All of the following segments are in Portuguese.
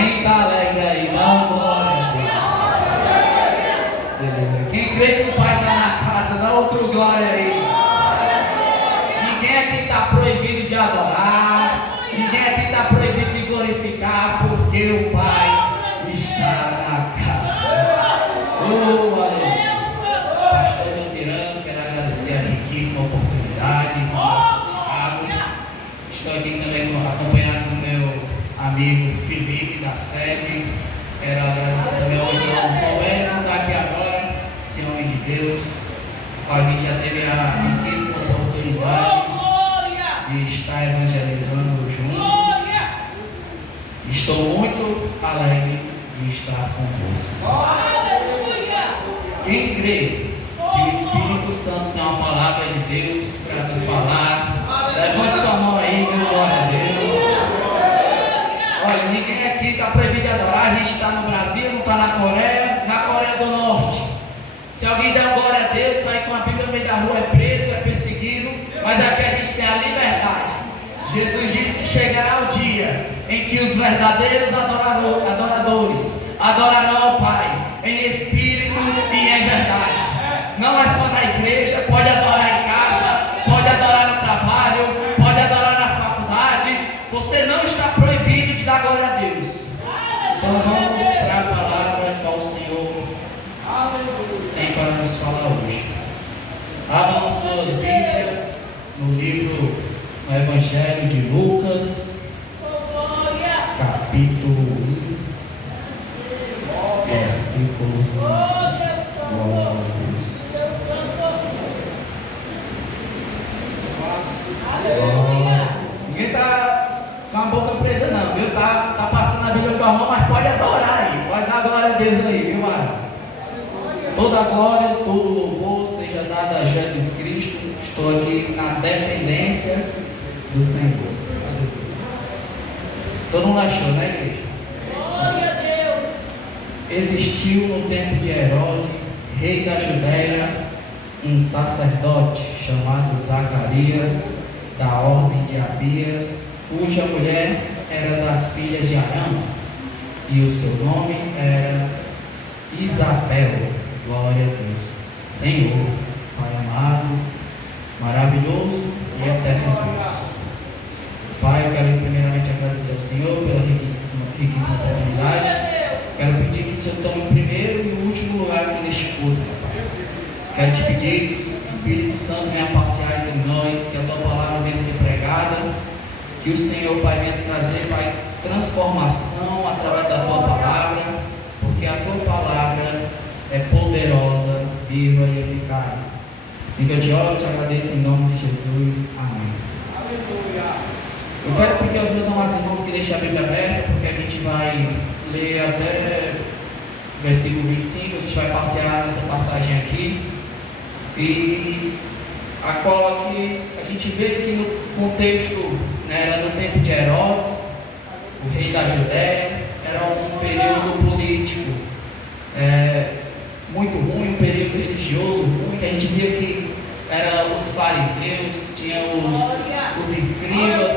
Quem está alegre aí? Não, glória a Deus. Quem crê que o Pai está na casa, dá outro glória aí. Ninguém aqui está proibido de adorar. Ninguém aqui está proibido de glorificar, porque o Pai está na casa. Oh, aleluia. Pastor Deusirano, quero agradecer a riquíssima oportunidade. Estou aqui também acompanhado do meu amigo Felipe da sede. Quero agradecer também ao irmão Roberto, que está aqui agora, esse homem de Deus. A gente já teve a riquíssima oportunidade de estar evangelizando juntos. Estou muito alegre de estar convosco. Quem crê que o Espírito Santo tem uma palavra de Deus para nos falar, levante sua mão aí, glória a Deus. Olha, ninguém aqui está proibido de adorar. A gente está no Brasil, não está na Coreia do Norte. Se alguém der glória a Deus, sair com a Bíblia no meio da rua é preso, é perseguido, mas aqui a gente tem a liberdade. Jesus disse que chegará o dia em que os verdadeiros adoradores adorarão ao Pai em espírito e em verdade. Não é só na igreja, pode adorar em casa, pode adorar no trabalho, pode adorar na faculdade. Você não está proibido de dar glória a Deus. Então vamos para a palavra que o Senhor tem para nos falar hoje. Abram suas Bíblias no livro, no Evangelho de Lucas, capítulo 1, versículo 5. Ninguém está com a boca presa não, viu? Tá passando a Bíblia com a mão, mas pode adorar aí, pode dar glória a Deus aí, viu, Mara? Toda glória, todo louvor seja dado a Jesus Cristo. Estou aqui na dependência do Senhor. Todo mundo achou, né, igreja? Glória a Deus. Existiu no tempo de Herodes, rei da Judéia, um sacerdote chamado Zacarias, da ordem de Abias, cuja mulher era das filhas de Arão, e o seu nome era Isabel. Glória a Deus. Senhor, Pai amado, maravilhoso e eterno Deus. Pai, eu quero primeiramente agradecer ao Senhor pela riquíssima oportunidade. Quero pedir que o Senhor tome o primeiro e o último lugar aqui neste culto, Pai. Quero te pedir que o Espírito Santo venha passear entre nós, que a tua palavra venha ser pregada, que o Senhor, Pai, venha trazer, Pai, transformação através da tua palavra, porque a tua palavra é poderosa, viva e eficaz. Assim que eu te oro, eu te agradeço em nome de Jesus. Amém. Aleluia. Eu quero pedir aos meus amados irmãos que deixem a Bíblia aberta, porque a gente vai ler até o versículo 25, a gente vai passear nessa passagem aqui. E a qual aqui a gente vê que no contexto, né, era no tempo de Herodes, o rei da Judéia, era um período político muito ruim, um período religioso ruim, que a gente via que eram os fariseus, tinha os escribas.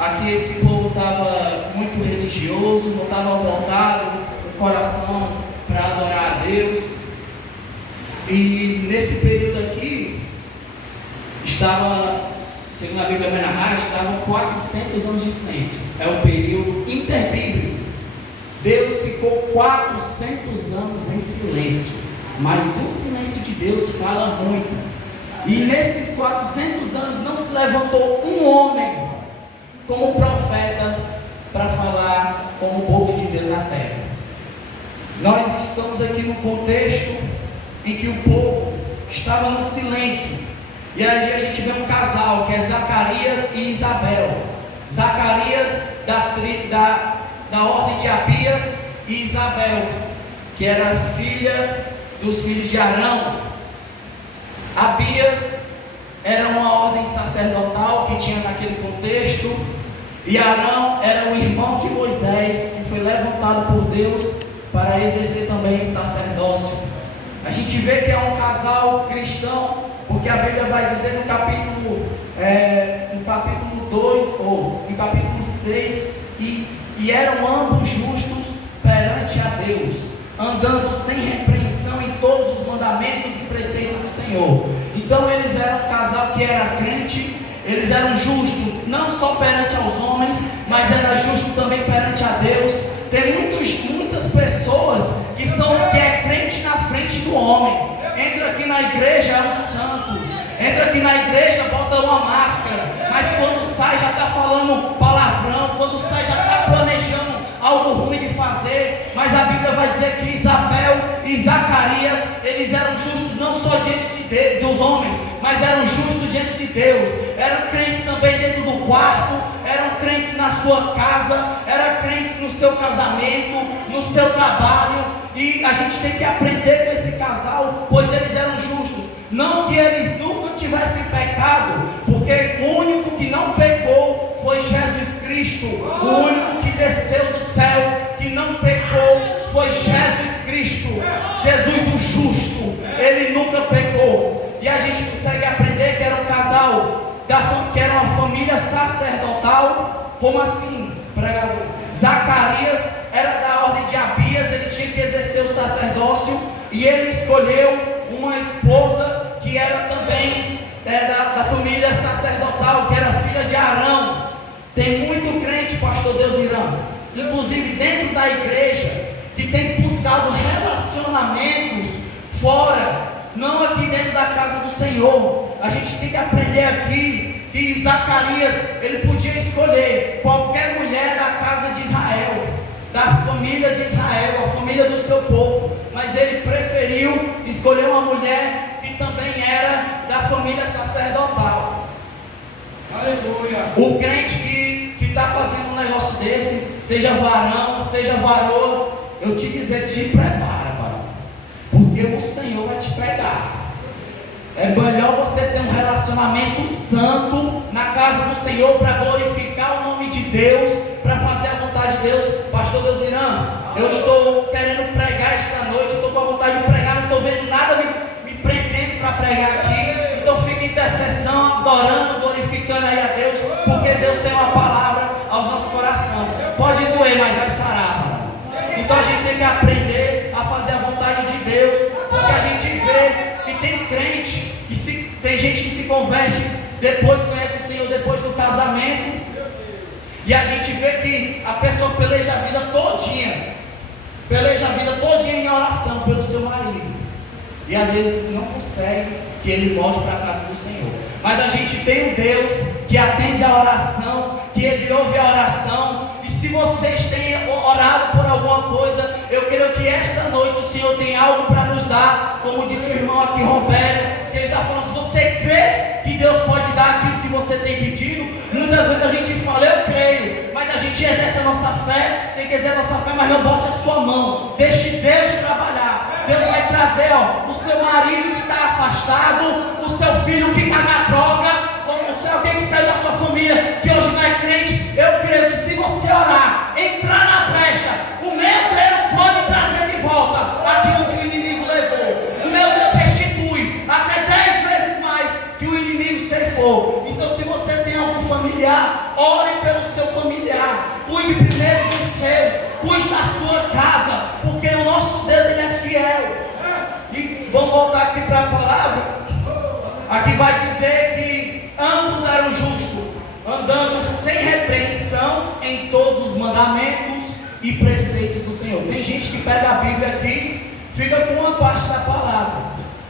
Aqui esse povo estava muito religioso, não estava voltado o coração para adorar a Deus. E nesse período aqui, estava, segundo a Bíblia vai narrar, estavam 400 anos de silêncio. É um período interbíblico. Deus ficou 400 anos em silêncio, mas o silêncio de Deus fala muito. E nesses 400 anos não se levantou um homem como profeta para falar como o povo de Deus na terra. Nós estamos aqui no contexto em que o povo estava no silêncio, e aí a gente vê um casal que é Zacarias e Isabel. Zacarias da ordem de Abias, e Isabel, que era filha dos filhos de Arão. Abias era uma ordem sacerdotal que tinha naquele contexto, e Arão era o irmão de Moisés, que foi levantado por Deus para exercer também sacerdócio. A gente vê que é um casal cristão, porque a Bíblia vai dizer no capítulo 2 ou no capítulo 6, e eram ambos justos perante a Deus, andando sem repreensão em todos os mandamentos e preceitos do Senhor. Então eles eram um casal que era crente, eles eram justos, não só perante aos homens, mas era justo também perante a Deus. Tem muitas pessoas que é crente na frente do homem. Entra aqui na igreja é um santo, entra aqui na igreja bota uma máscara, mas quando sai já está falando palavrão, quando sai já está planejando algo ruim de fazer. Mas a Bíblia vai dizer que Isabel e Zacarias, eles eram justos não só diante dos homens, mas eram justos diante de Deus. Eram crentes também dentro do quarto, eram crentes na sua casa, eram crentes no seu casamento, no seu trabalho. E a gente tem que aprender com esse casal, pois eles eram justos. Não que eles nunca tivessem pecado, porque o único que não pecou foi Jesus Cristo. O único que desceu do céu, que não pecou, foi Jesus Cristo. Jesus o justo, ele nunca pecou. E a gente consegue aprender que era um casal, que era uma família sacerdotal. Como assim, pregador? Zacarias era da ordem de Abias, ele tinha que exercer o sacerdócio, e ele escolheu uma esposa que era também da família sacerdotal, que era filha de Arão. Tem muito crente, pastor Deusirã, inclusive dentro da igreja, que tem buscado relacionamentos fora, não aqui dentro da casa do Senhor. A gente tem que aprender aqui que Zacarias, ele podia escolher qualquer mulher da casa de Israel, da família de Israel, a família do seu povo, mas ele preferiu escolher uma mulher que também era da família sacerdotal. Aleluia. O crente que está fazendo um negócio desse, seja varão, seja varoa, eu te dizer, te prepara, varão, porque o Senhor vai te pegar. É melhor você ter um relacionamento santo na casa do Senhor, para glorificar o nome de Deus, para fazer a vontade de Deus. Pastor Deusirã, eu estou querendo pregar esta noite, eu estou com a vontade de pregar, não estou vendo nada me prendendo para pregar aqui. Então fica em intercessão, adorando, glorificando aí a Deus, porque Deus tem uma palavra aos nossos corações. Pode doer, mas vai sarar. Então a gente tem que aprender a fazer a vontade de Deus, porque a gente vê que tem crente, tem gente que se converte, depois conhece o Senhor depois do casamento, e a gente vê que a pessoa peleja a vida todinha em oração pelo seu marido, e às vezes não consegue que ele volte para a casa do Senhor. Mas a gente tem um Deus que atende a oração, que ele ouve a oração. E se vocês têm orado por alguma coisa, eu creio que esta noite o Senhor tem algo para nos dar. Como disse o irmão aqui, Roberto, que ele está falando, se você crê que Deus pode dar aquilo que você tem pedido. Muitas vezes a gente fala, eu creio, mas a gente exerce a nossa fé, tem que exercer a nossa fé, mas não bote a sua mão, deixe Deus trabalhar. Deus vai trazer o seu marido que está afastado, o seu filho que está na droga, ou o seu alguém que saiu da sua família, que hoje não é crente. Eu creio que se você orar, entrar na brecha, o meu Deus pode trazer de volta aquilo que o inimigo levou. O meu Deus restitui até 10 vezes mais que o inimigo ceifou. Então se você tem algum familiar, ore pelo seu familiar, cuide primeiro dos seus, cuide da sua casa, porque o nosso Deus, ele é fiel. E vamos voltar aqui para a palavra. Aqui vai dizer que ambos eram justos, andando sem repreensão em todos os mandamentos e preceitos do Senhor. Tem gente que pega a Bíblia aqui, fica com uma parte da palavra,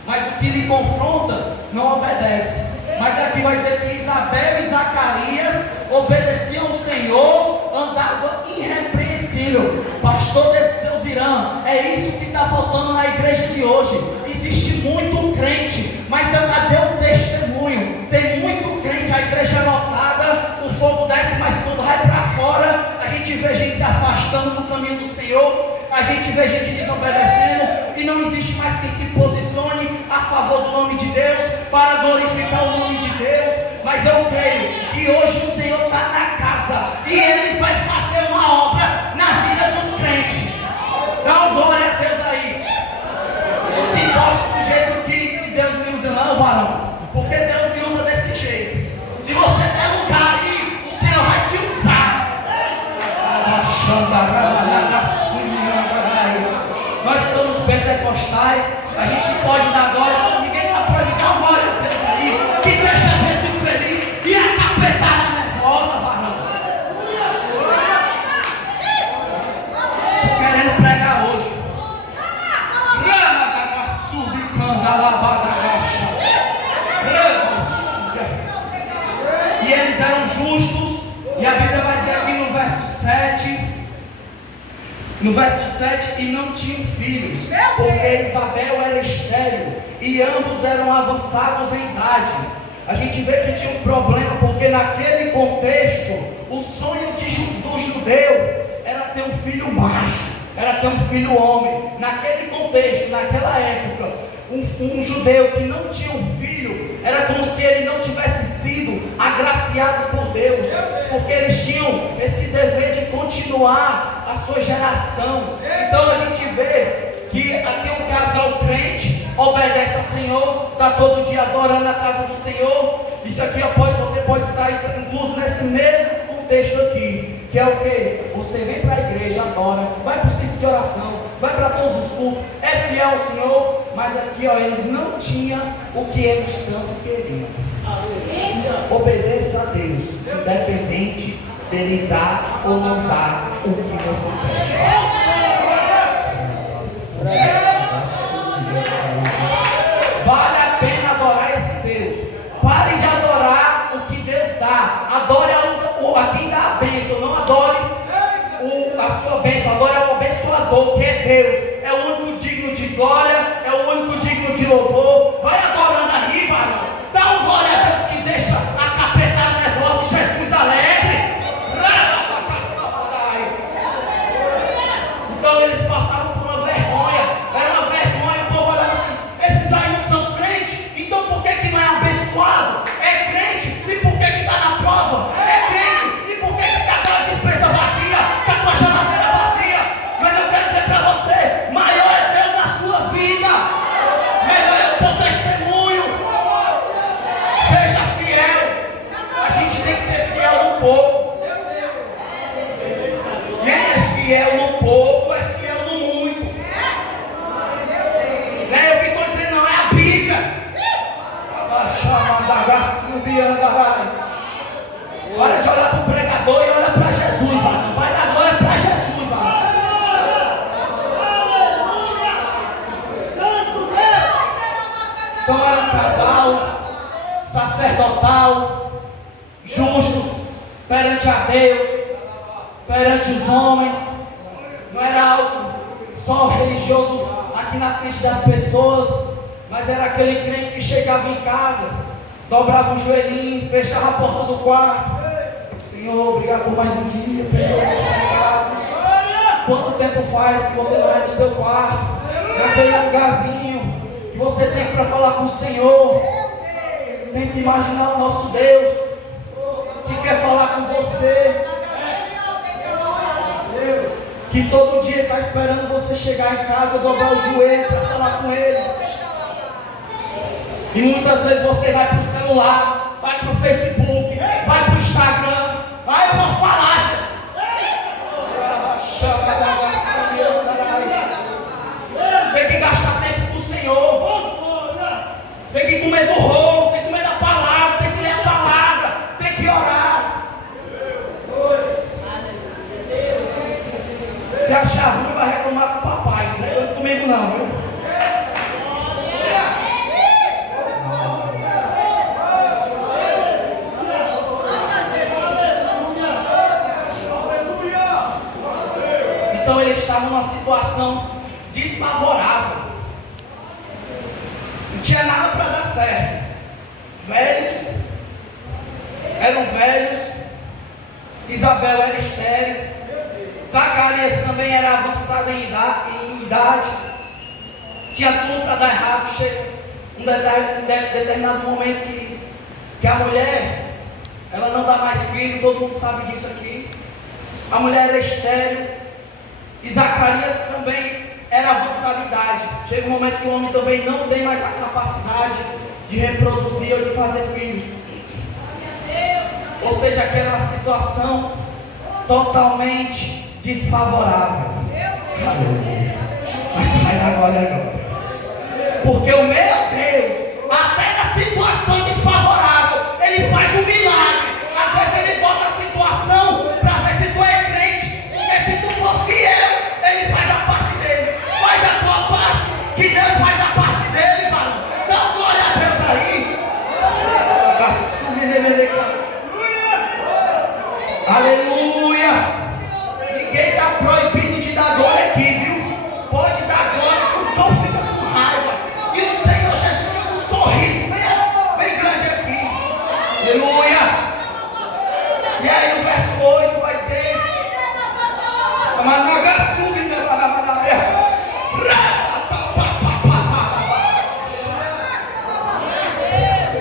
mas o que lhe confronta não obedece. Mas aqui vai dizer que Isabel e Zacarias obedeciam ao Senhor, andavam irrepreensível. Pastor Deusirã, é isso que está faltando na igreja de hoje. Existe muito crente, mas cadê o testemunho? Tem muito crente, a igreja é lotada, o fogo desce, mas quando vai para fora, a gente vê gente se afastando do caminho do Senhor, a gente vê gente desobedecendo, e não existe mais quem se posicione a favor do nome de Deus, para glorificar o nome de Deus. Mas eu creio que hoje o Senhor está na casa, e Ele vai fazer uma obra na vida dos crentes. Dá um glória a Deus aí. Não se importe do jeito que Deus me usa, não, varão, porque Deus me usa desse jeito. Se você der lugar aí, o Senhor vai te usar. pentecostais, a gente pode dar glória, ninguém está pode dar glória a Deus aí, que deixa Jesus feliz e a capetada nervosa, varão. Estou querendo pregar hoje. E eles eram justos, e a Bíblia vai dizer aqui no verso 7, e não tinham filhos, porque Isabel era estéril, e ambos eram avançados em idade. A gente vê que tinha um problema, porque naquele contexto, o sonho do judeu era ter um filho macho, era ter um filho homem. Naquele contexto, naquela época, um judeu que não tinha um filho, era como se ele não tivesse sido agraciado por Deus, porque eles tinham esse dever de continuar a sua geração. Então a gente vê que aqui um casal crente obedece ao Senhor, está todo dia adorando na casa do Senhor. Isso aqui você pode estar incluso nesse mesmo contexto aqui, que é o que? Você vem para a igreja, adora, vai para o ciclo de oração, vai para todos os cultos, é fiel ao Senhor, mas aqui eles não tinham o que eles tanto queriam. Obedeça a Deus, independente dele dar ou não dar o que você pede. Vale a pena adorar esse Deus. Pare de adorar o que Deus dá. Adore a quem dá a bênção. Não adore a sua bênção. Adore ao abençoador, que é Deus. É o único digno de glória. É o único digno de louvor. Vai adorando aí, varão. Dá um glória a Deus que deixa a capetada nervosa e Jesus alegre. Então eles passavam por uma vergonha. Era uma vergonha. O povo olhava assim: esses aí não são crentes, então por que não é abençoado? É crente, e por que está na prova? É crente, e por que está com a despensa vazia? Está com a geladeira vazia? Mas eu quero dizer para você: maior é Deus na sua vida, melhor é o seu testemunho. Seja fiel. A gente tem que ser fiel no pouco. Quem é fiel no pouco é fiel no muito. Não é eu que estou dizendo, não, é a Bíblia. Para de olhar para o pregador e olha para Jesus, mano. Vai dar glória para Jesus, mano. Então era um casal sacerdotal, justo perante a Deus, perante os homens. Não era algo só religioso aqui na frente das pessoas, mas era aquele crente que chegava em casa, dobrava o joelhinho, fechava a porta do quarto. Senhor, obrigado por mais um dia, perdoa meus pecados. Quanto tempo faz que você não é no seu quarto, naquele lugarzinho que você tem para falar com o Senhor? Tenta imaginar o nosso Deus que quer falar com você, que todo dia está esperando você chegar em casa, dobrar o joelho para falar com Ele. E muitas vezes você vai para o celular, vai para o Facebook, vai para o Instagram. Aí eu vou falar, tem que gastar tempo com o Senhor, tem que comer do rolo, tem que comer da palavra, tem que ler a palavra, tem que orar. Se achar ruim, vai reclamar com o papai, não reclama comigo não, viu? Então eles estavam numa situação desfavorável. Não tinha nada para dar certo. Eram velhos. Isabel era estéril. Zacarias também era avançado em idade. Tinha tudo para dar errado. Chega um determinado momento que a mulher, ela não dá mais filho. Todo mundo sabe disso aqui. A mulher era estéril. E Zacarias também era avançada em idade. Chega um momento que o homem também não tem mais a capacidade de reproduzir ou de fazer filhos. Ou seja, aquela situação totalmente desfavorável. Aleluia. Mas tu vai dar glória agora. Porque o meu Deus, até na situação desfavorável, Ele faz um milagre. Às vezes Ele bota a situação para ver se tu é crente. Porque se tu for fiel, Ele faz a parte dele. Faz a tua parte, que Deus faz a parte dele, varão. Dá glória a Deus aí. Aleluia. Ninguém está proibido de dar glória aqui, viu? Pode dar glória, que o povo fica com raiva. E o Senhor Jesus fica com um sorriso bem grande aqui. Aleluia. E aí no verso 8 vai dizer: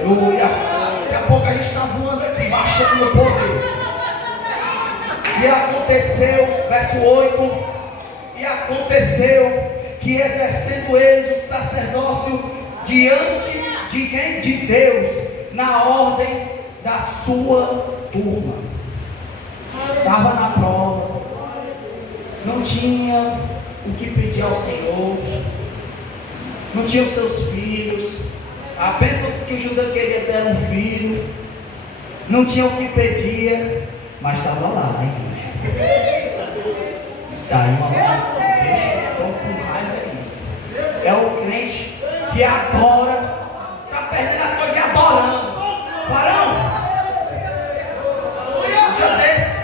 aleluia. Daqui a pouco a gente está voando aqui, baixando o poder. E aconteceu, verso 8: e aconteceu que, exercendo eles o sacerdócio diante de quem? De Deus, na ordem da sua turma. Estava na prova, não tinha o que pedir ao Senhor, não tinha os seus filhos. A bênção que o judeu queria ter era um filho, não tinha o que pedir, mas estava lá, né, igreja? Está aí uma palavra, com raiva é isso. É o crente que adora, está perdendo as coisas e adorando. Varão, um dia desse,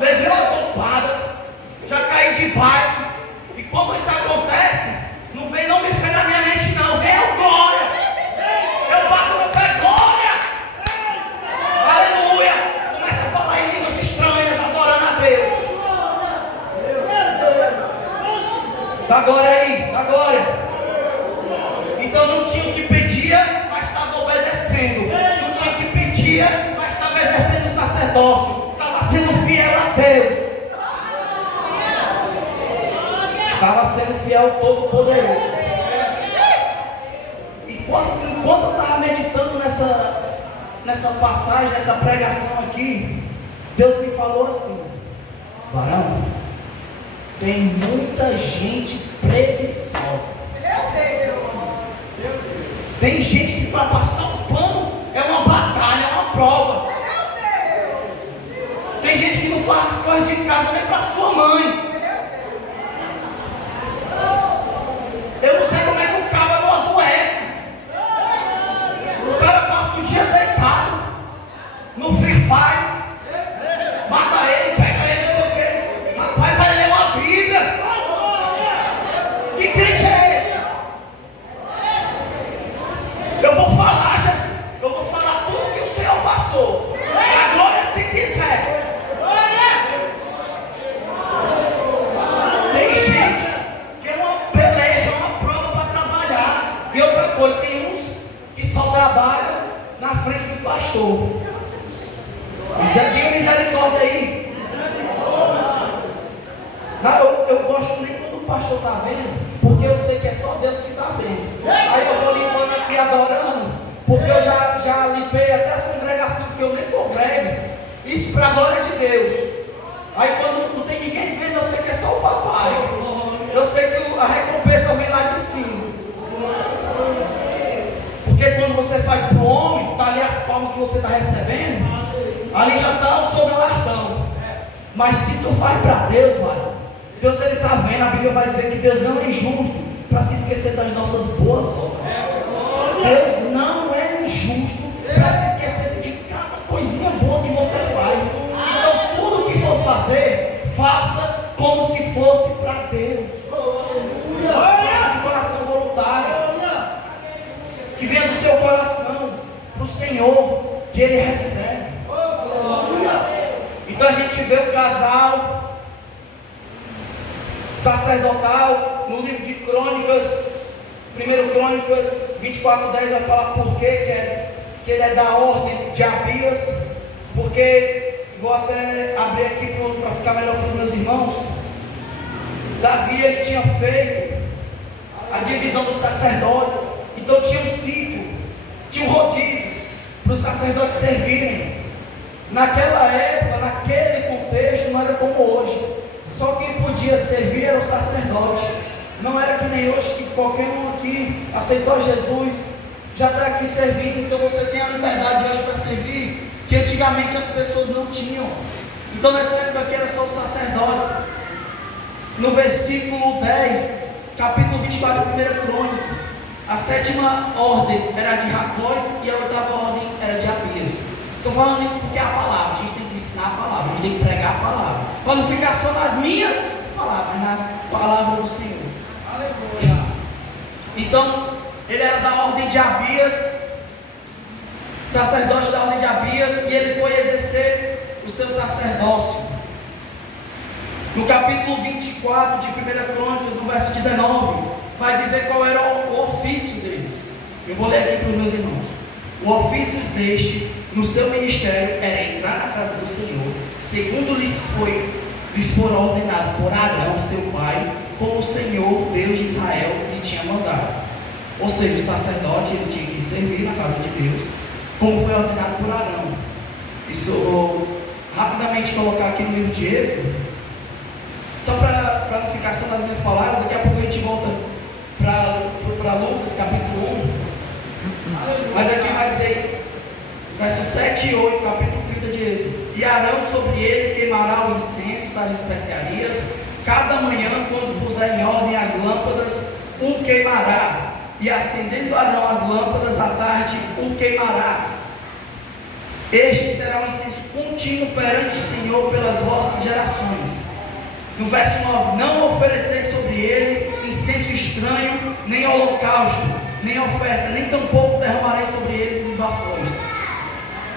levei uma topada, já caí de bike, e como isso acontece, não vem nome feio na minha mente não, vem a glória. Eu bato no pé, glória. Aleluia. Começa a falar em línguas estranhas, adorando a Deus. Dá glória aí, dá glória. Então não tinha o que pedia, mas estava obedecendo. Não tinha o que pedia, mas estava exercendo o sacerdócio. Estava sendo fiel a Deus. Estava sendo fiel ao Todo-Poderoso. E enquanto eu estava meditando nessa passagem, nessa pregação aqui, Deus me falou assim: varão, tem muita gente preguiçosa. Tem gente que para passar um pano é uma batalha, é uma prova. Tem gente que não faz as coisas de casa nem para sua mãe. Eu não sei como é que o cara não adoece. O cara passa o dia deitado no Free Fire, mata ele, pega ele, não sei o quê. Rapaz, vai ler uma Bíblia. Que crente é esse? Eu vou falar, Jesus. Eu vou falar tudo que o Senhor passou. A glória se quiser. Tem gente que é uma peleja, uma prova para trabalhar. E outra coisa, tem uns que só trabalham na frente do pastor. Diga misericórdia aí. Não, eu gosto nem quando o pastor está vendo, porque eu sei que é só Deus que está vendo. Aí eu vou limpando aqui adorando, porque eu já limpei até essa congregação que eu nem congrego. Isso para a glória de Deus. Aí quando não tem ninguém vendo, eu sei que é só o papai. Eu sei que a recompensa vem lá de cima. Porque quando você faz para o homem, está ali as palmas que você está recebendo, ali já está o seu galardão. Mas se tu faz para Deus, varão, Deus ele está vendo. A Bíblia vai dizer que Deus não é injusto para se esquecer das nossas boas obras. Deus não é injusto para se esquecer de cada coisinha boa que você faz. Então tudo que for fazer, faça como se fosse para Deus. Faça de coração voluntário, que venha do seu coração para o Senhor, que Ele recebe. Então a gente vê o casal sacerdotal no livro de Crônicas, 1 Crônicas 24:10 vai falar por que ele é da ordem de Abias. Porque vou até abrir aqui para ficar melhor para os meus irmãos. Davi ele tinha feito a divisão dos sacerdotes. Então tinha um ciclo, tinha um rodízio para os sacerdotes servirem. Naquela época, naquele contexto, não era como hoje. Só quem podia servir era o sacerdote. Não era que nem hoje, que qualquer um aqui aceitou Jesus, já está aqui servindo, então você tem a liberdade hoje para servir, que antigamente as pessoas não tinham. Então nessa época aqui era só os sacerdotes. No versículo 10, capítulo 24, 1 Crônicas, a 7ª ordem era de Racóis e a 8ª ordem era de Abias. Estou falando isso porque é a palavra, a gente tem que ensinar a palavra, a gente tem que pregar a palavra, para não ficar só nas minhas palavras, mas na palavra do Senhor. Aleluia. Então, ele era da ordem de Abias, sacerdote da ordem de Abias, e ele foi exercer o seu sacerdócio. No capítulo 24 de 1 Crônicas, no verso 19, vai dizer qual era o ofício deles. Eu vou ler aqui para os meus irmãos. O ofício destes, no seu ministério, era entrar na casa do Senhor, segundo lhes for ordenado por Arão, seu pai, como o Senhor, Deus de Israel, lhe tinha mandado. Ou seja, o sacerdote ele tinha que servir na casa de Deus, como foi ordenado por Arão. Isso eu vou rapidamente colocar aqui no livro de Êxodo, só para não ficar só nas minhas palavras. Daqui a pouco a gente volta para Lucas, capítulo 1. Mas aqui vai dizer, versos 7 e 8, capítulo 30 de Êxodo: e Arão sobre ele queimará o incenso das especiarias, cada manhã, quando puser em ordem as lâmpadas, o queimará, e acendendo Arão as lâmpadas à tarde, o queimará. Este será um incenso contínuo perante o Senhor pelas vossas gerações. No verso 9: não ofereceis sobre ele incenso estranho, nem holocausto, nem oferta, nem tampouco derramareis sobre eles libações.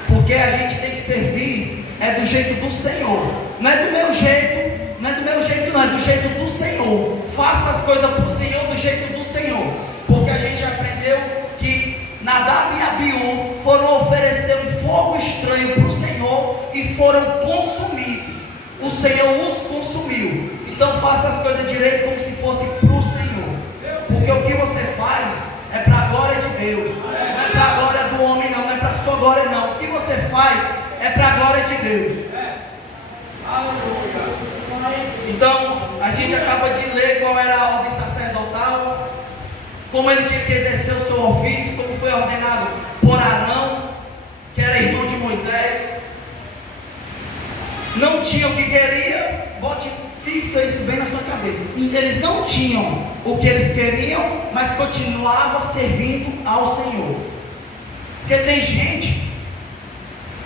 Porque a gente tem que servir do jeito do Senhor, não é do meu jeito, não é do jeito do Senhor. Faça as coisas para o Senhor do jeito do Senhor, porque a gente aprendeu que Nadab e Abiú foram oferecer um fogo estranho para o Senhor e foram consumidos. O Senhor os consumiu. Então faça as coisas direito, como se fosse para o Senhor, porque o que você faz é para a glória de Deus, não é para a glória do homem, não é para a sua glória, não. O que você faz é para a glória de Deus. Então a gente acaba de ler qual era a ordem sacerdotal, como ele tinha que exercer o seu ofício, como foi ordenado por Arão, que era irmão de Moisés. Não tinha o que queria, fixa isso bem na sua cabeça. Eles não tinham o que eles queriam, mas continuava servindo ao Senhor. Porque tem gente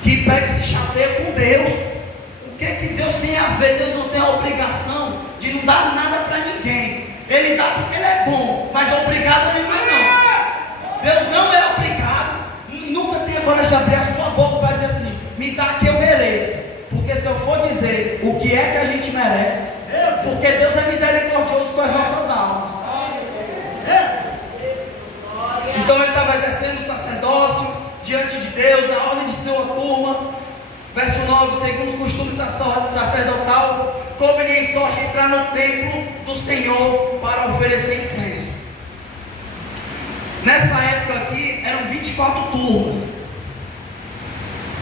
que pega e se chateia com Deus. O que Deus tem a ver? Deus não tem a obrigação de não dar nada para ninguém. Ele dá porque ele é bom, mas obrigado ele não é não. Deus não é obrigado. E nunca tenha coragem de abrir a sua boca para dizer assim: me dá que eu mereço. Porque se eu for dizer o que é que a gente merece, porque Deus é misericordioso com as nossas almas. Então ele estava exercendo o sacerdócio diante de Deus, na ordem de sua turma. Verso 9: segundo o costume sacerdotal, coube-lhe em sorte entrar no templo do Senhor para oferecer incenso. Nessa época aqui eram 24 turmas.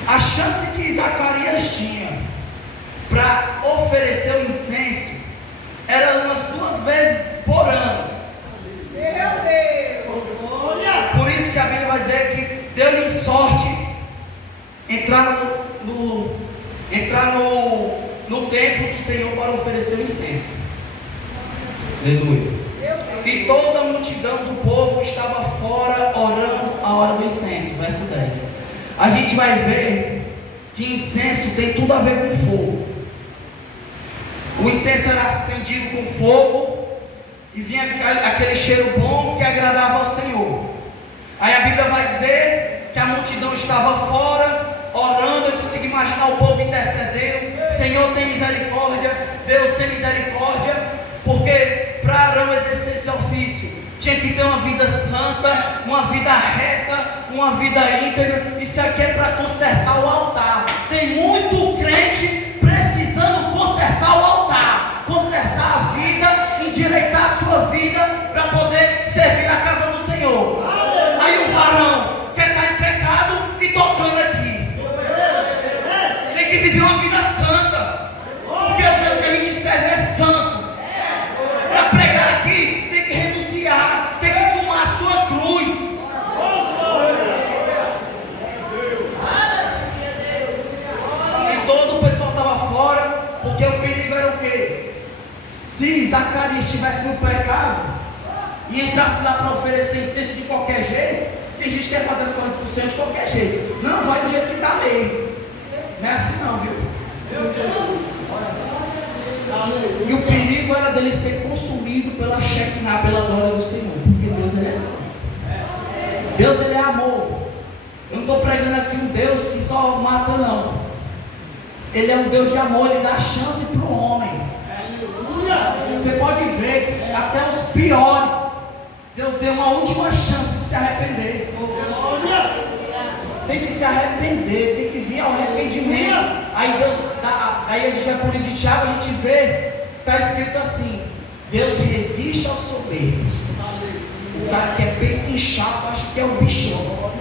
A chance que Zacarias tinha para oferecer o incenso era umas 2 vezes por ano. Meu Deus! Por isso que a Bíblia vai dizer que deu-lhe sorte entrar no templo do Senhor para oferecer o incenso. Aleluia. E toda a multidão do povo estava fora orando a hora do incenso. Verso 10. A gente vai ver que incenso tem tudo a ver com fogo. O incenso era acendido com fogo e vinha aquele cheiro bom que agradava ao Senhor. Aí a Bíblia vai dizer que a multidão estava fora orando. Eu consigo imaginar o povo intercedendo: Senhor, tem misericórdia, Deus, tem misericórdia. Porque para Arão exercer esse ofício, tinha que ter uma vida santa, uma vida reta, uma vida íntegra. Isso aqui é para consertar o altar. Tem muito crente precisando consertar o altar, consertar a vida, endireitar a sua vida para poder servir na casa do Senhor. Aí o varão quer estar em pecado e tocando aqui. Tem que viver uma vida santa, porque o Deus que a gente serve é santo. Para pregar aqui Se Zacarias estivesse no pecado e entrasse lá para oferecer incenso de qualquer jeito, tem gente que quer fazer as coisas para o Senhor de qualquer jeito. Não, vai do jeito que está mesmo. Não é assim não, viu? E o perigo era dele ser consumido pela Shekinah, pela glória do Senhor. Porque Deus ele é santo. Deus ele é amor. Eu não estou pregando aqui um Deus que só mata, não. Ele é um Deus de amor, ele dá chance para o homem. Você pode ver que até os piores, Deus deu uma última chance de se arrepender. Tem que se arrepender, tem que vir ao arrependimento. Aí Deus dá, aí a gente vai para o livro de Tiago, a gente vê, está escrito assim: Deus resiste aos soberbos. O cara que é bem inchado acha que é um bichão,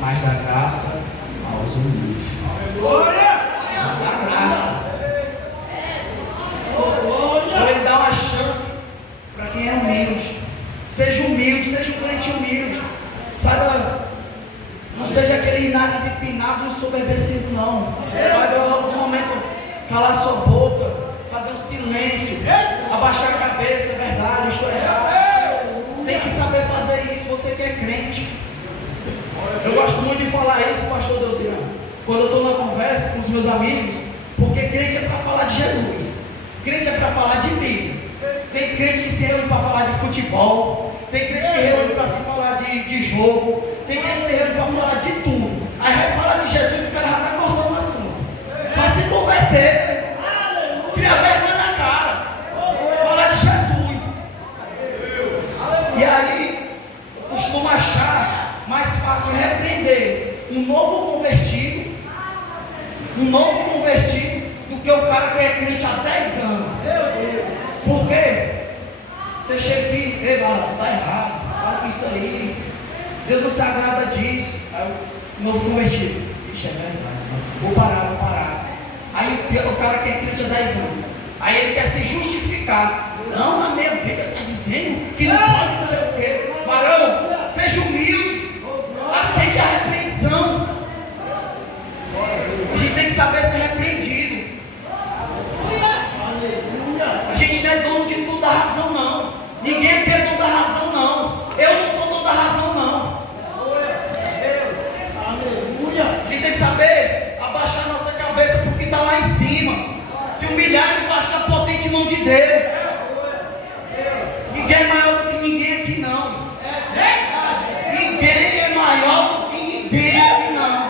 mas dá graça aos humildes. Dá graça. Então ele dá uma chance para quem é humilde. Seja humilde, seja um crente humilde. Saiba, não seja aquele nariz empinado e soberbecido, não. Saiba, em algum momento, calar sua boca, fazer um silêncio, abaixar a cabeça, é verdade, estou errado. Tem que saber fazer isso, você que é crente. Eu gosto muito de falar isso, pastor Deusiano, quando eu estou na conversa com os meus amigos, porque crente é para falar de Jesus, crente é para falar de Bíblia. Tem crente que se reúne para falar de futebol, tem crente que se reúne para se falar de jogo, tem crente que se reúne para falar de tudo. Aí vai falar de Jesus, o cara já está cortando o assunto. Vai se converter, cria vergonha na cara, falar de Jesus. E aí, eu costumo achar mais fácil repreender um novo convertido do que o cara que é crente há 10 anos. Por quê? Você chega aqui, ei, Vala, está errado, para com isso aí, Deus não se agrada disso. Aí o novo convertido, ixi, é verdade, vou parar. Aí o cara que é crente há 10 anos, aí ele quer se justificar. Não, na minha Bíblia está dizendo que não pode, não sei o quê. Varão, seja humilde, aceite a repreensão. A gente tem que saber ser repreendido. A gente não é dono de tudo da razão, não. Ninguém aqui é dono da razão, não. Eu não sou dono da razão, não. A gente tem que saber abaixar a nossa cabeça porque está lá em cima. Se humilhar debaixo da potente mão de Deus. Ninguém é maior do que ninguém aqui, não. Ninguém é maior do que ninguém aqui, não.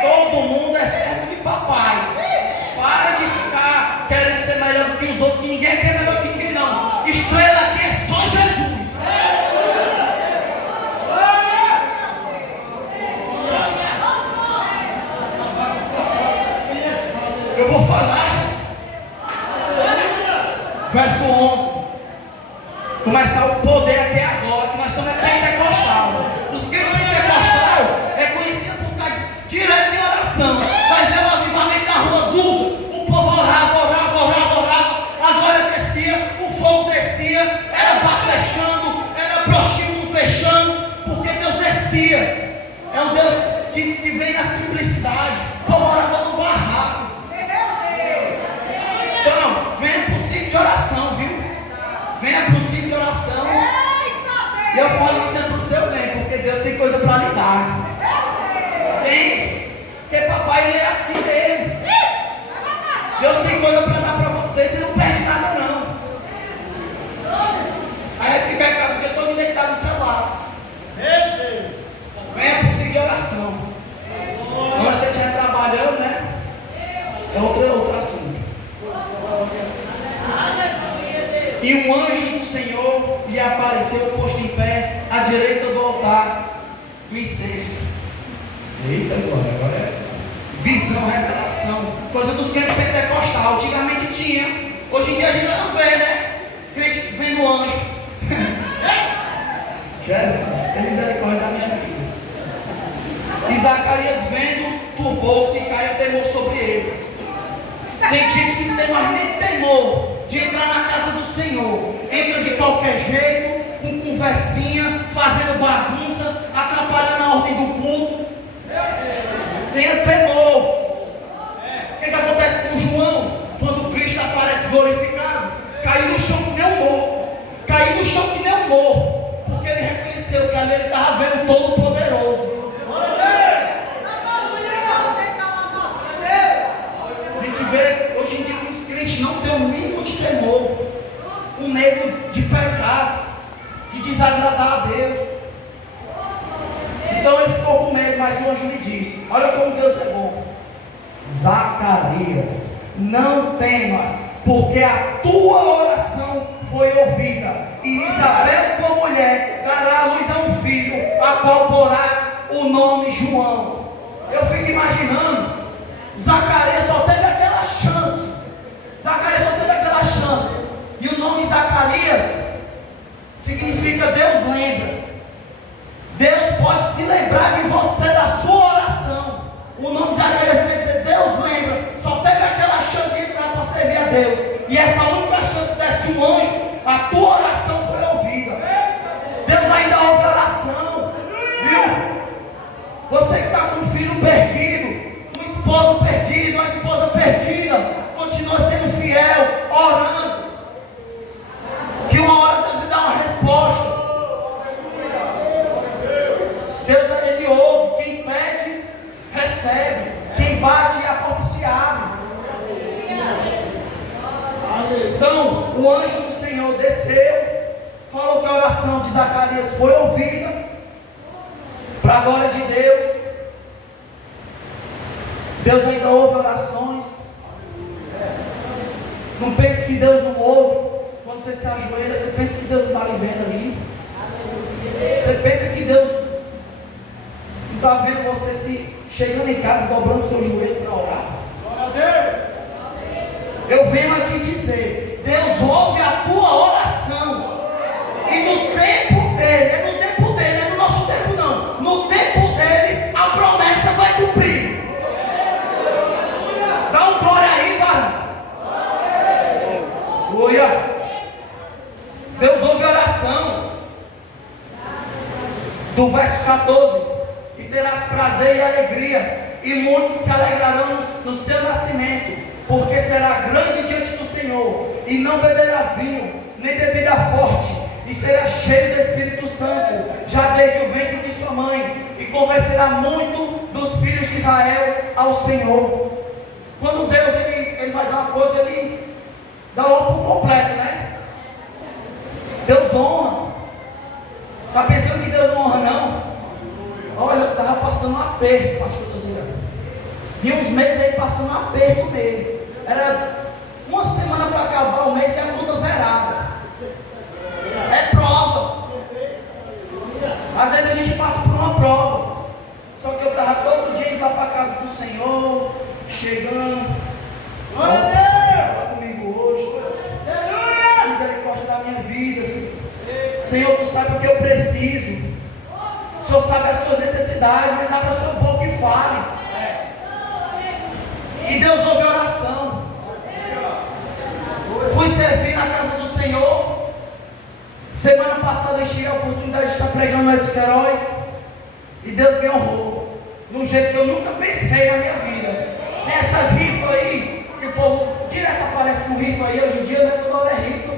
Todo mundo é servo de papai. Para de ficar querendo ser melhor do que os outros, que ninguém aqui é melhor do que ninguém, não. Estrela aqui é só Jesus. Eu vou falar, Jesus. Verso 11. Começar o poder até agora, que nós somos pentecostal. Os crentes pentecostal é conhecido por estar direto em oração. Vai ver o avivamento da rua Azusa. O povo orava. A glória descia, o fogo descia. Era bar fechando, era prostíbulo fechando. Porque Deus descia. É um Deus que vem na simplicidade. O povo orava no barraco. Então, venha para o ciclo de oração, viu? Venha para o ciclo de oração. E eu falo isso é para o seu bem, porque Deus tem coisa para lhe dar. Tem. Porque papai ele é assim mesmo. Deus tem coisa para dar para você. Você não perde nada, não. Aí vai ficar em casa porque eu estou me deitado no celular. Venha para o ciclo de oração. Agora você estiver trabalhando, né? É outro assunto. E um anjo do Senhor lhe apareceu posto em pé à direita do altar do incenso. Eita, agora é visão, revelação, coisa dos crentes pentecostal. Antigamente tinha, hoje em dia a gente não vê, né? Crente vendo anjo. Jesus, tem misericórdia da minha vida. E Zacarias vendo, turbou-se e caiu temor sobre ele. Tem gente que não tem mais nem temor de entrar na casa do Senhor. Entra de qualquer jeito, com conversinha, fazendo bagunça, atrapalhando a ordem do culto. Tenha temor. O que acontece glorificado. Caiu no chão que nem um morro. Caiu no chão que nem um morro. Porque ele reconheceu que ali ele estava vendo o Todo-Poderoso. A gente vê hoje em dia que os crentes não têm o mínimo de temor, um medo de pecar, de desagradar a Deus. Então ele ficou com medo, mas o anjo lhe disse: olha como Deus é bom. Zacarias, não temas, porque a tua oração foi ouvida, e Isabel, tua mulher, dará à luz a um filho, a qual porás o nome João. Eu fico imaginando, Zacarias só teve aquela chance. Zacarias só teve aquela chance. E o nome Zacarias significa Deus lembra. Deus pode se lembrar de você, da sua oração. O nome Zacarias quer dizer Deus lembra. Só teve aquela chance de entrar para servir a Deus. E essa única chance desse um anjo, a tua oração foi ouvida. Deus ainda ouve a oração. Viu? Você que está com um filho perdido, um esposo perdido, uma esposa perdida, continua sendo fiel, orando. Que uma hora Deus lhe dá uma resposta. Deus, ele ouve. Quem pede, recebe. Quem bate, a porta se abre. Então, o anjo do Senhor desceu, falou que a oração de Zacarias foi ouvida, para a glória de Deus. Deus ainda ouve orações. Não pense que Deus não ouve. Quando você se ajoelha, você pensa que Deus não está lhe vendo ali. Você pensa que Deus não está vendo você se chegando em casa, dobrando o seu joelho para orar. Eu venho aqui dizer: Deus ouve a tua oração. E no tempo dele, é no tempo dele, é no nosso tempo não. No tempo dele, a promessa vai cumprir. Dá um glória aí, varão. Aleluia. Deus ouve a oração. Do verso 14: e terás prazer e alegria, e muitos se alegrarão no seu nascimento, porque será grande diante do Senhor, e não beberá vinho, nem bebida forte, e será cheio do Espírito Santo, já desde o ventre de sua mãe, e converterá muito dos filhos de Israel ao Senhor. Quando Deus ele vai dar uma coisa, ele dá logo por completo, né? Deus honra. Está pensando que Deus não honra, não? Olha, eu estava passando um aperto, pastor Dozira. E uns meses aí passando um aperto nele. Era uma semana para acabar o mês e a conta zerada. É prova. Às vezes a gente passa por uma prova. Só que eu estava todo dia indo lá para a casa do Senhor, chegando. Fala comigo hoje. Misericórdia da minha vida, Senhor. Senhor, tu sabe o que eu preciso. O Senhor sabe as suas necessidades, mas abre a sua boca e fale. E Deus ouve a oração. Fui servir na casa do Senhor. Semana passada eu tive a oportunidade de estar pregando no Edson Queiroz. E Deus me honrou de um jeito que eu nunca pensei na minha vida. Tem essas rifas aí, que o povo direto aparece com rifa aí. Hoje em dia, né? Toda hora é rifa.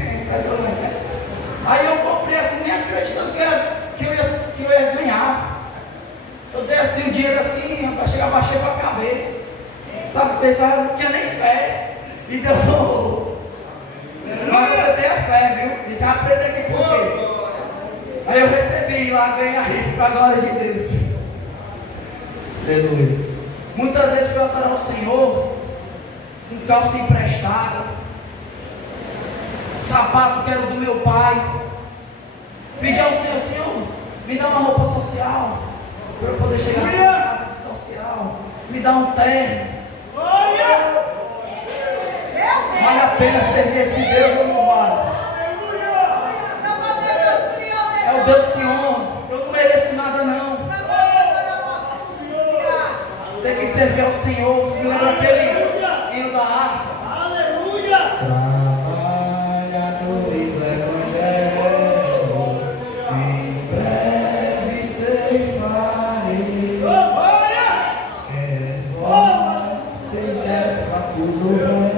É impressionante, né? Aí eu comprei assim, nem acreditando que eu ia ganhar. Eu dei assim, o dinheiro assim, para chegar, baixei para a cabeça. Sabe, pensava, não tinha nem fé. E Deus honrou. Mas você tem a fé, viu? A gente vai aprender aqui por quê. Aí eu recebi lá, ganhei a rifa para a glória de Deus. Aleluia. Muitas vezes fui adorar o Senhor com calça emprestada, sapato que era do meu pai. Pedi ao Senhor: Senhor, me dá uma roupa social para eu poder chegar na casa de social. Me dá um terno. Vale a pena servir esse Deus ou não vale? É o Deus que honra. Eu não mereço nada, não. Tem que servir ao Senhor. Se me lembra aquele hino da harpa. Trabalhadores do Evangelho, em breve ceifarei. Quer vós deixar os velhos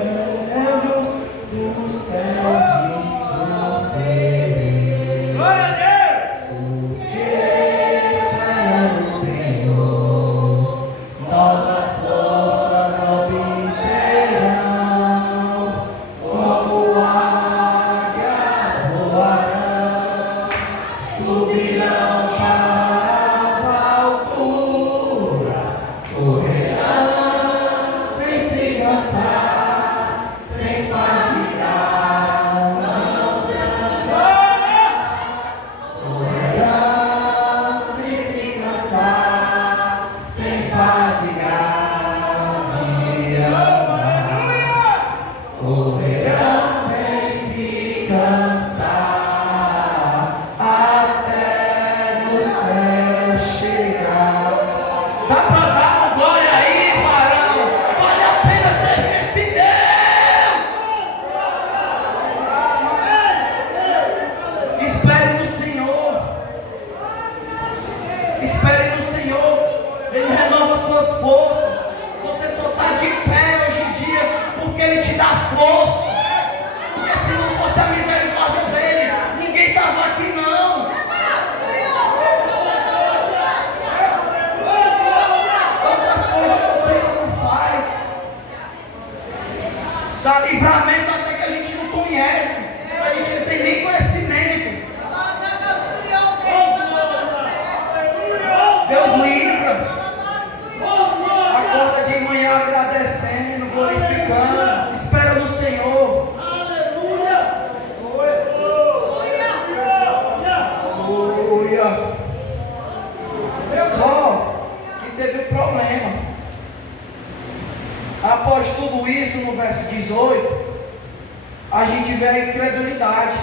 Após tudo isso, no verso 18, a gente vê a incredulidade.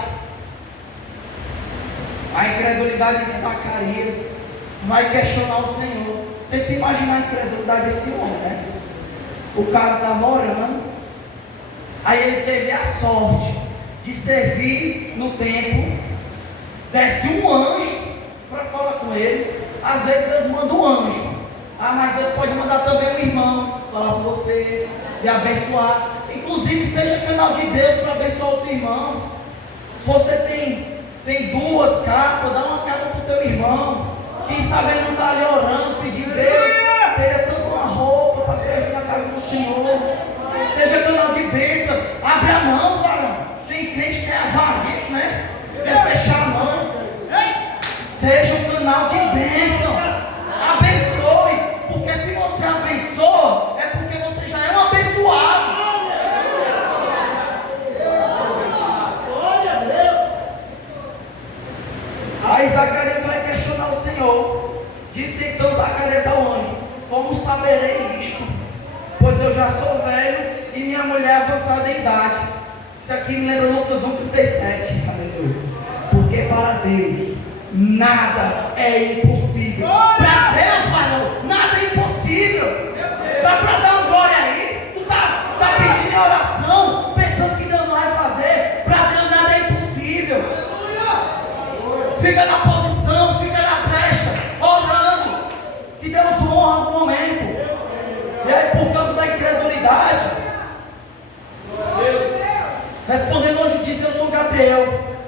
A incredulidade de Zacarias vai questionar o Senhor. Tenta imaginar a incredulidade desse homem, né? O cara estava orando, aí ele teve a sorte de servir no templo, desce um anjo para falar com ele. Às vezes Deus manda um anjo, mas Deus pode mandar também um irmão falar com você, lhe abençoar. Inclusive seja canal de Deus para abençoar o teu irmão. Se você tem duas capas, dá uma capa para o teu irmão. Quem sabe ele não está ali orando, pedindo Deus, teria tanto uma roupa para servir na casa do Senhor. Seja canal de bênção. Abre a mão, varão. Tem crente que é avarento, né? Quer fechar a mão. Seja um canal de bênção. Abençoe. Porque se você abençoa, é porque você já é um abençoado. Aí Zacarias vai questionar o Senhor. Disse então Zacarias ao anjo: como saberei isto? Pois eu já sou velho e minha mulher avançada em idade. Isso aqui me lembra Lucas 1,37. Aleluia. Porque para Deus nada é impossível. Para Deus, varão, nada é impossível. Dá para dar uma glória aí? Tu tá pedindo em oração, pensando que Deus não vai fazer. Para Deus nada é impossível. Fica na posição, fica na brecha, orando, que Deus honra no momento. E aí, por causa da incredulidade, respondendo o anjo disse: eu sou Gabriel,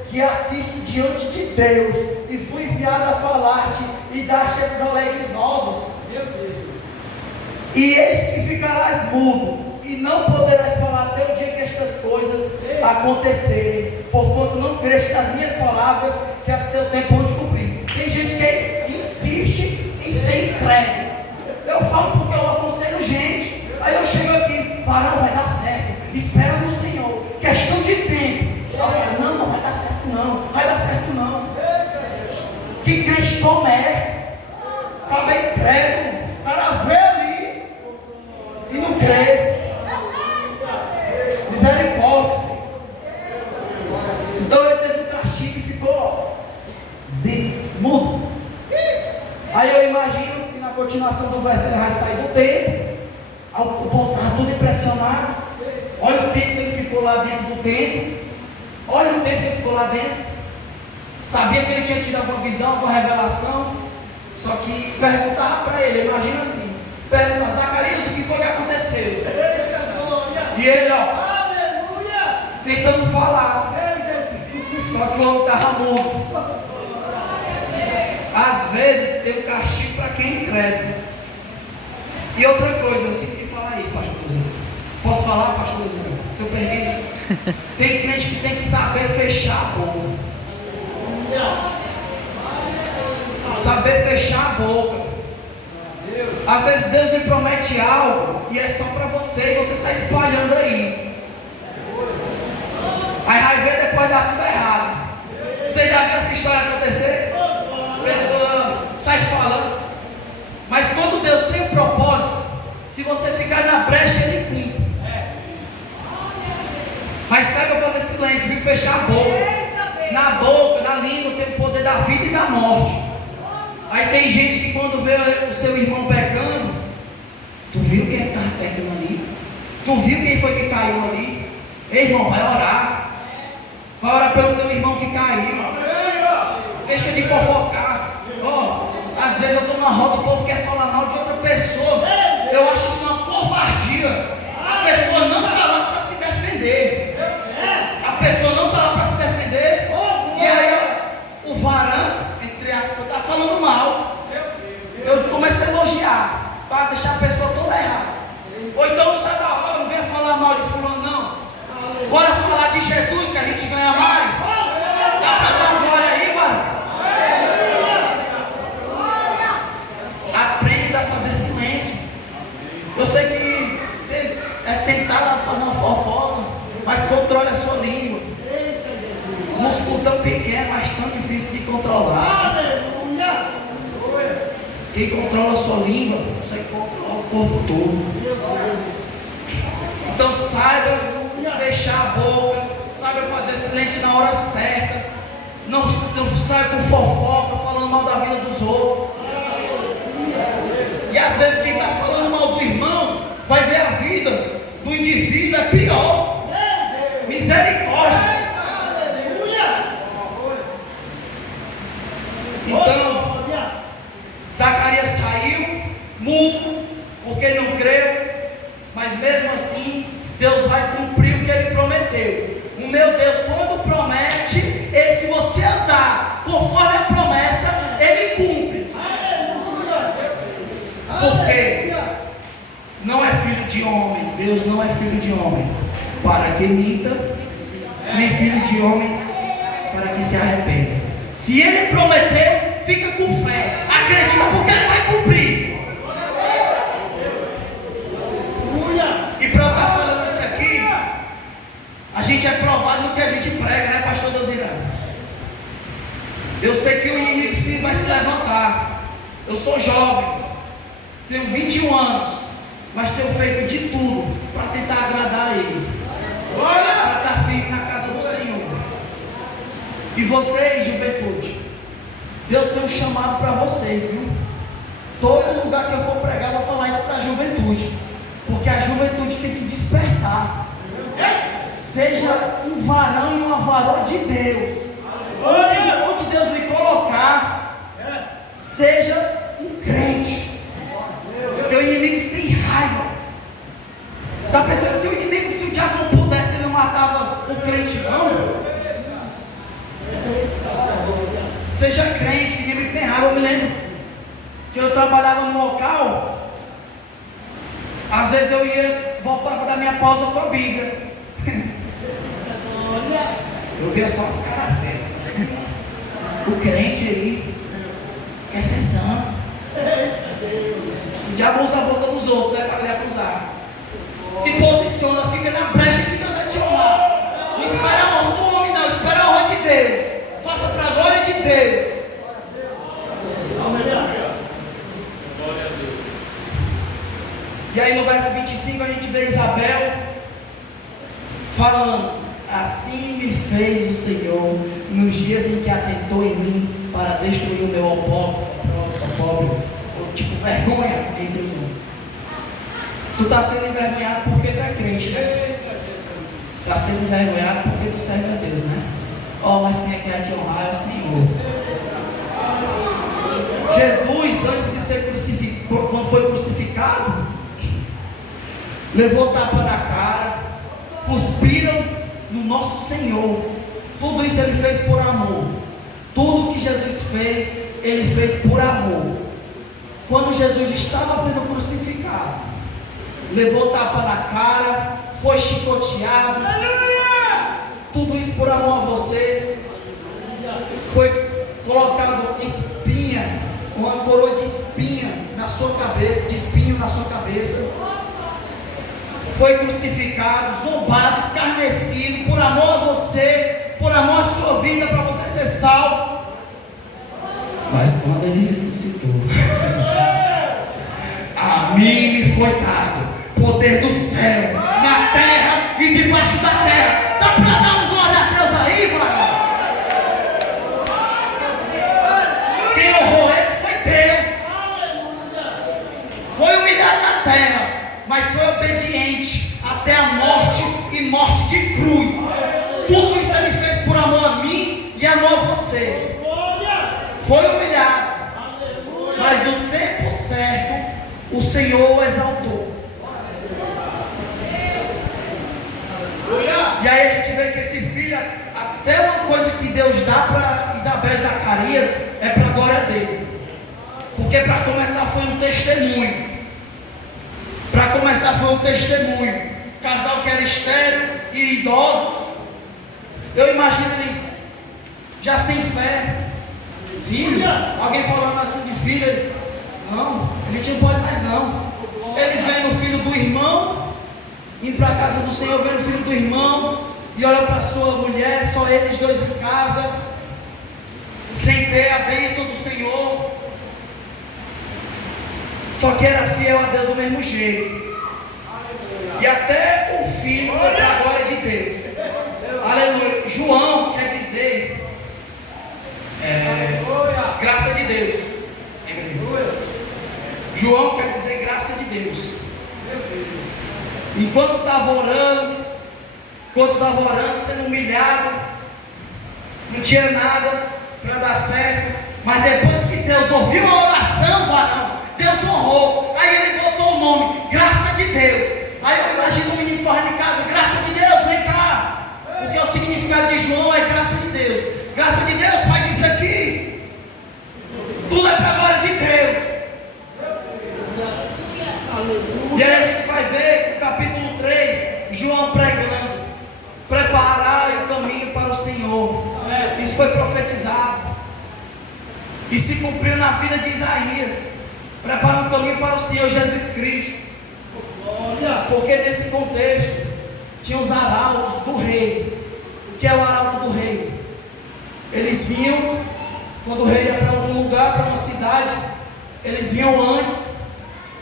que assisto diante de Deus, e fui enviado a falar-te e dar-te essas alegres novas. E eis que ficarás mudo, e não poderás falar até o dia que estas coisas acontecerem, porquanto não creste nas minhas palavras, que a seu tempo onde cumprir. Tem gente que insiste em ser incrédulo. Eu falo porque eu aconselho gente. Aí eu chego aqui: varão, vai dar certo, espera no Senhor, questão de tempo. Não vai dar certo não, vai dar certo não. Que crente Tomé, acaba incrédulo, o cara vê ali e não crê. Misericórdia, Senhor. Então ele teve um castigo e ficou mudo. Aí eu imagino que na continuação do verso ele vai sair do templo. O povo estava tudo impressionado. Olha o tempo que ele ficou lá dentro do templo. Olha o tempo que ele ficou lá dentro. Sabia que ele tinha tido alguma visão, alguma revelação. Só que perguntava para ele, imagina assim: perguntava: Zacarias, o que foi que aconteceu? E ele, tentando falar, só que o homem estava morto. Às vezes tem um castigo para quem é incrédulo. E outra coisa, eu sempre falar isso, pastor Luziano. Posso falar, pastor Luziano? Se eu permite? Tem crente que tem que saber fechar a boca. Saber fechar a boca. Às vezes Deus lhe promete algo e é só para você e você sai espalhando aí. Aí vai ver depois dá tudo errado. Você já viu essa história acontecer? A pessoa sai falando. Mas quando Deus tem um propósito, se você ficar na brecha, Ele cumpre. Mas saiba fazer silêncio, viu? Fechar a boca. Na boca, na língua tem o poder da vida e da morte. Aí tem gente que quando vê o seu irmão pecando, tu viu quem estava pecando ali? Tu viu quem foi que caiu ali? Ei, irmão, vai orar. Vai orar pelo teu irmão que caiu. Deixa de fofocar. Às vezes eu estou na roda, o povo quer falar mal de outra pessoa. Eu acho isso uma covardia. A pessoa não está lá para se defender. A pessoa não está lá para se defender. E aí o varão, entre aspas, está falando mal. Eu começo a elogiar para deixar a pessoa toda errada. Ou então sai da hora, não venha falar mal de fulano não. Bora falar de Jesus que a gente ganha mais. Dá para dar glória aí, varão? Aprenda a fazer silêncio. Eu sei que você tentar fazer uma fofoca, mas controle a sua língua. Um músculo tão pequeno, mas tão difícil de controlar. Quem controla a sua língua, você controla o corpo todo. Então saiba fechar a boca, saiba fazer silêncio na hora certa. Não saia com fofoca, falando mal da vida dos outros. E às vezes quem está falando mal do irmão vai ver a vida do indivíduo é pior. Misericórdia. Então, Zacarias saiu mudo porque não creu, mas mesmo assim Deus vai cumprir o que Ele prometeu. O meu Deus, quando promete, se você andar conforme a promessa, Ele cumpre. Porque não é filho de homem, Deus não é filho de homem para que minta, nem filho de homem para que se arrependa. Se Ele prometeu, fica com fé, acredita porque Ele vai cumprir. E para eu estar falando isso aqui, a gente é provado no que a gente prega, né, pastor Dozirano? Eu sei que o inimigo vai se levantar. Eu sou jovem, tenho 21 anos, mas tenho feito de tudo para tentar agradar a Ele, para estar firme na casa do Senhor. E vocês, juventude, Deus tem um chamado para vocês, viu? Todo lugar que eu for pregar, eu vou falar isso para a juventude, porque a juventude tem que despertar. Seja um varão e uma varoa de Deus, onde Deus lhe colocar, seja um crente. Porque o inimigo tem raiva. Está pensando, se o diabo não pudesse, ele não matava o crente, não? Seja crente, o inimigo tem raiva. Eu me lembro que eu trabalhava num local, às vezes eu voltava da minha pausa com a Bíblia. Eu via só as caras feias. O crente ali quer ser santo. O diabo usa a boca dos outros, né, para lhe acusar. Se posiciona, fica na brecha que Deus vai te honrar. Não espera a honra do homem, não, espera a honra de Deus. Faça para a glória de Deus. E aí no verso 25 a gente vê Isabel falando: assim me fez o Senhor nos dias em que atentou em mim para destruir o meu opróbrio, tipo vergonha entre os homens. Tu está sendo envergonhado porque tu é crente, né? Está sendo envergonhado porque tu serve a Deus, né? Mas quem quer te honrar é o Senhor. Jesus, antes de ser crucificado, quando foi crucificado, levou tapa na cara, cuspiram no nosso Senhor. Tudo isso Ele fez por amor. Tudo que Jesus fez, Ele fez por amor. Quando Jesus estava sendo crucificado, levou tapa na cara, foi chicoteado. Tudo isso por amor a você. Foi colocado espinha, uma coroa de espinha na sua cabeça, de espinho na sua cabeça. Foi crucificado, zombado, escarnecido, por amor a você, por amor à sua vida, para você ser salvo. Mas quando Ele ressuscitou, a mim me foi dado poder do céu, na terra e debaixo da terra. Dá para dar um glória a Deus aí, mano? Quem honrou Ele foi Deus. Foi humilhado na terra, mas foi obediente até a morte e morte de cruz. Tudo isso Ele fez por amor a mim e amor a você. Foi humilhado, mas no tempo certo o Senhor o exaltou. E aí a gente vê que esse filho, até uma coisa que Deus dá para Isabel e Zacarias, é para a glória dele. Porque para começar foi um testemunho. Para começar foi um testemunho. Casal que era estéril e idosos. Eu imagino eles já sem fé. Filho, alguém falando assim de filho, ele, não, a gente não pode mais não. Ele vendo o filho do irmão, indo para a casa do Senhor, vendo o filho do irmão, e olha para sua mulher, só eles dois em casa, sem ter a bênção do Senhor. Só que era fiel a Deus do mesmo jeito. E até o filho foi para a glória de Deus. Aleluia. João quer dizer graça de Deus. João quer dizer graça de Deus. Enquanto estava orando, sendo humilhado, não tinha nada para dar certo, mas depois que Deus ouviu a oração, varão, Deus honrou. Aí ele botou o nome, graça de Deus. Aí eu imagino um menino correndo em casa, graça de Deus, vem cá. Porque o significado de João é graça de Deus. Graça de Deus, faz isso aqui. Tudo é para a glória de Deus. E aí a gente vai ver no capítulo 3, João pregando, preparai o caminho para o Senhor. Isso foi profetizado e se cumpriu na vida de Isaías. Preparar um caminho para o Senhor Jesus Cristo. Porque nesse contexto tinha os arautos do rei. O que é o arauto do rei? Eles vinham, quando o rei ia para algum lugar, para uma cidade, eles vinham antes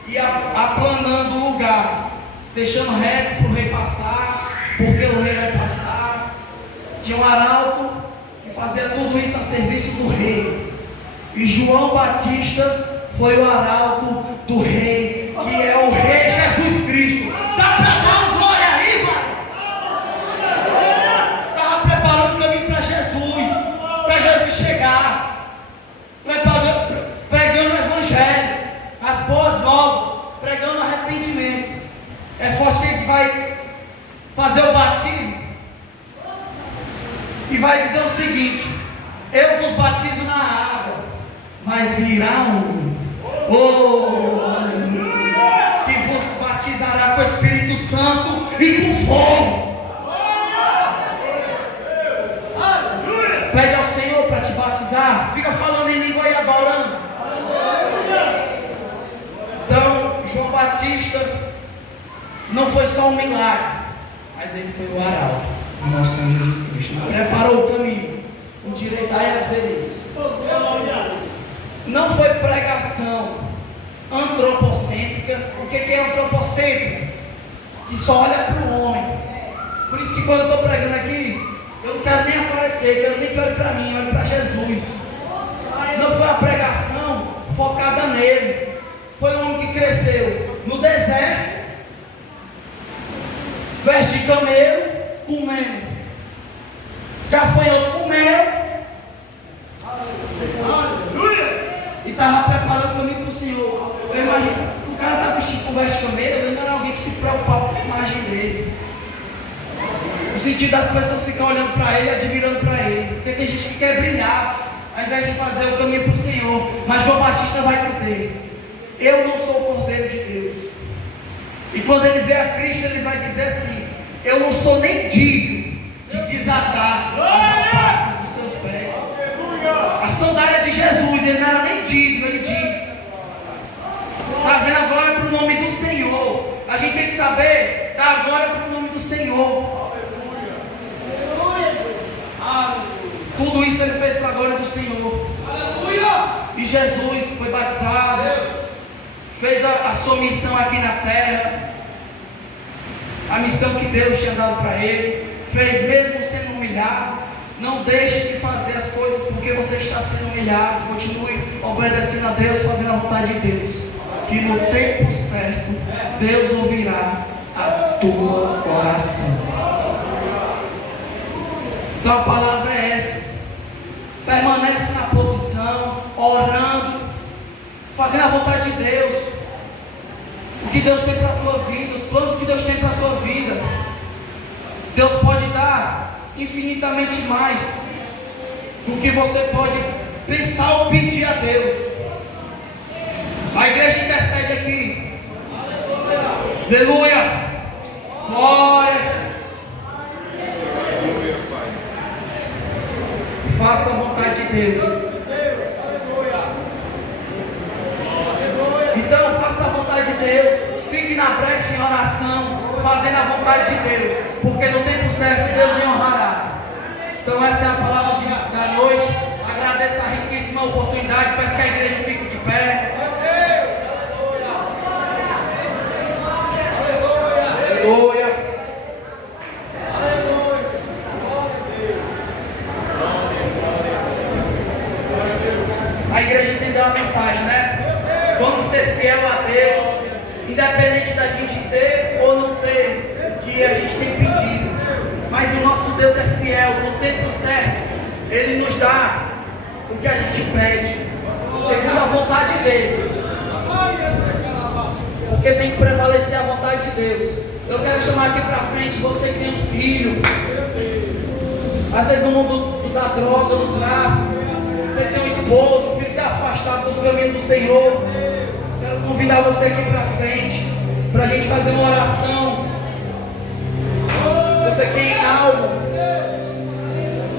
e aplanando o lugar, deixando reto para o rei passar, porque o rei vai passar. Tinha um arauto que fazia tudo isso a serviço do rei. E João Batista foi o arauto do rei, que é o rei Jesus Cristo. Dá para dar uma glória aí, mano? Estava preparando o caminho para Jesus chegar, pregando o evangelho, as boas novas, pregando arrependimento. É forte que a gente vai fazer o batismo e vai dizer o seguinte: eu vos batizo na água, mas virá um que vos batizará com o Espírito Santo e com fogo. Pede ao Senhor para te batizar. Fica falando em língua e adorando. Então, João Batista não foi só um milagre, mas ele foi o arauto do nosso Senhor Jesus Cristo. Preparou o caminho, endireitai as veredas. Não foi pregação antropocêntrica. O que é antropocêntrico? Que só olha para o homem. Por isso que quando eu estou pregando aqui, eu não quero nem aparecer, quero nem que olhe para mim, olhe para Jesus. Não foi uma pregação focada nele. Foi um homem que cresceu no deserto, veste de camelo, comendo, gafanhoto comendo, e estava preparando o caminho para o Senhor. Eu imagino, o cara estava vestido com veste de camelo, ele não era alguém que se preocupava com a imagem dele. O sentido das pessoas ficar olhando para ele, admirando para ele. Porque tem gente que quer brilhar, ao invés de fazer o caminho para o Senhor. Mas João Batista vai dizer: eu não sou o Cordeiro de Deus. E quando ele vê a Cristo, ele vai dizer assim: eu não sou nem digno de desatar as alparcas dos seus pés. A sandália de Jesus, ele não era nem digno, ele diz, trazendo a glória para o nome do Senhor. A gente tem que saber dar a glória para o nome do Senhor. Tudo isso ele fez para a glória do Senhor. E Jesus foi batizado, fez a sua missão aqui na terra, a missão que Deus tinha dado para ele, fez mesmo sendo humilhado. Não deixe de fazer as coisas porque você está sendo humilhado. Continue obedecendo a Deus, fazendo a vontade de Deus, que no tempo certo Deus ouvirá a tua oração. Então a palavra é essa: permanece na posição, orando, fazendo a vontade de Deus, o que Deus tem para a tua vida, os planos que Deus tem para a tua vida. Deus pode dar infinitamente mais do que você pode pensar ou pedir a Deus. A igreja intercede aqui. Aleluia. Glória a Jesus. Faça a vontade de Deus. Então faça a vontade de Deus. Fique na brecha em oração, fazendo a vontade de Deus, porque no tempo certo Deus lhe honrará. Então essa é a palavra da noite. Agradeço a riquíssima oportunidade. Peço que a igreja fique de pé. Aleluia. A igreja entendeu a mensagem, né? Vamos ser fiel a Deus, independente da gente ter ou não ter o que a gente tem pedido. Mas o nosso Deus é fiel. No tempo certo Ele nos dá o que a gente pede, segundo a vontade dEle, porque tem que prevalecer a vontade de Deus. Eu quero chamar aqui para frente você que tem um filho, às vezes no mundo da droga, do tráfico. Você tem um esposo, um filho que está afastado dos caminhos do Senhor. Quero convidar você aqui para frente, para a gente fazer uma oração. Você tem algo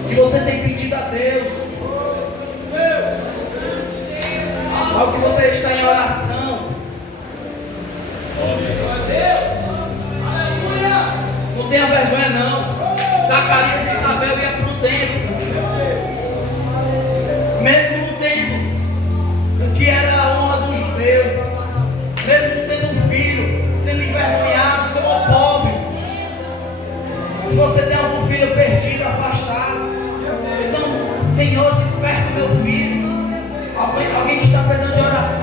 que você tem pedido a Deus, algo que você está em oração. Não tenha vergonha não. Zacarias e Isabel iam para o templo, mesmo não tendo o que era a honra do judeu, mesmo tendo um filho, sendo envergonhado, sendo pobre. Se você tem algum filho perdido, afastado, então, Senhor, desperta meu filho. Alguém que está precisando de oração.